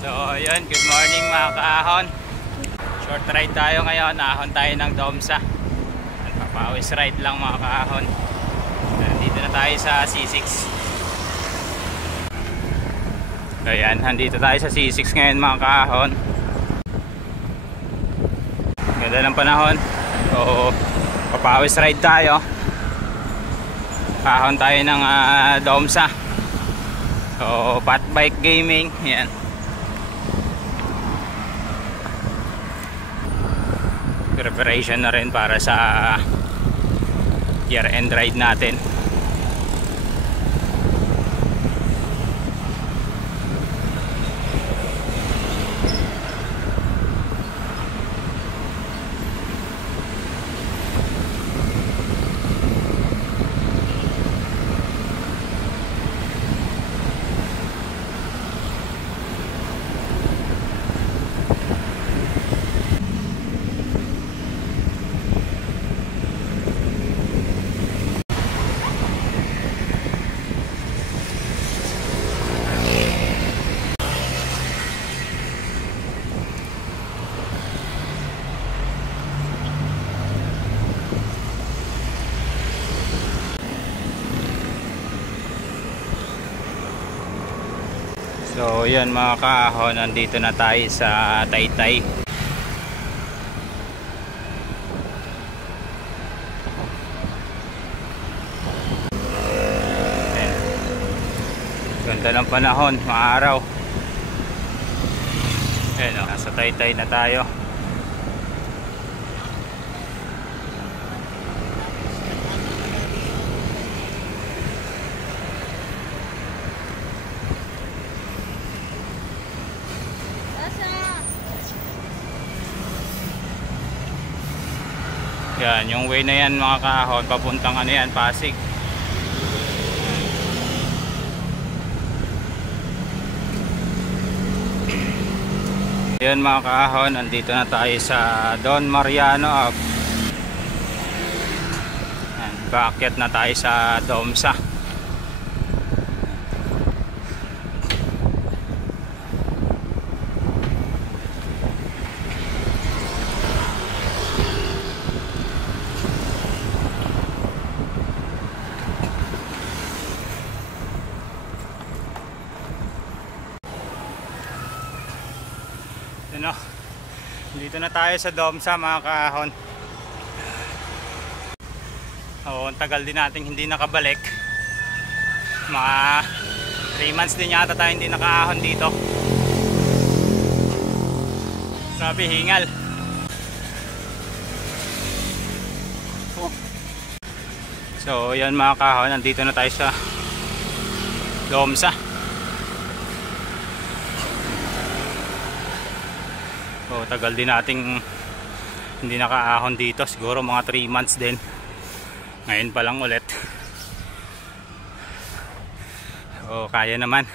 So ayun, good morning mga kaahon. Short ride tayo ngayon, ahon tayo ng Domsa. Papawis ride lang mga kaahon. Nandito na tayo sa C6. Ayan, nandito tayo sa C6 ngayon mga kaahon. Ganda ng panahon. So papawis ride tayo. Ahon tayo ng Domsa. So Fat Bike Gaming. Ayan. Preparation na rin para sa year end ride natin. So yun mga kaahon, nandito na tayo sa Taytay. Ganda ng panahon, maaraw. Ayan o, nasa Taytay na tayo. Yan, yung way na yan mga kaahon, papuntang ano yan, Pasig. Yan mga kaahon, nandito na tayo sa Don Mariano. Yan, paakyat na tayo sa Domsa. Ano, dito na tayo sa Domsa mga kaahon. Oo, ang tagal din natin hindi nakabalik. Mga 3 months din yata tayo hindi nakaahon dito. Grabe, hingal. So yan mga kaahon, nandito na tayo sa Domsa. So tagal din nating hindi nakaahon dito, siguro mga 3 months din. Ngayon pa lang ulit. So kaya naman.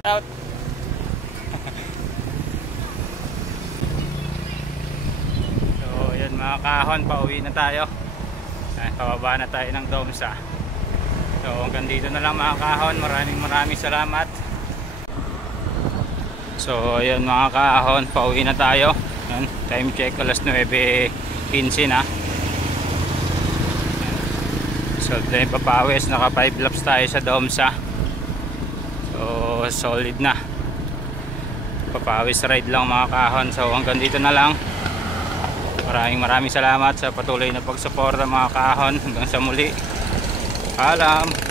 Out. So yan mga kahon, pauwi na tayo. Pababa na tayo ng Domsa. So hanggang dito na lang mga kahon. Maraming salamat. So yan mga kahon, pauwi na tayo. Yan, time check alas 9:15 na. So tayo papawis, naka 5 laps tayo sa Domsa. So solid na. Papawis ride lang mga kahon. So hanggang dito na lang. Maraming salamat sa patuloy na pagsuporta mga kahon. Hanggang sa muli. Paalam.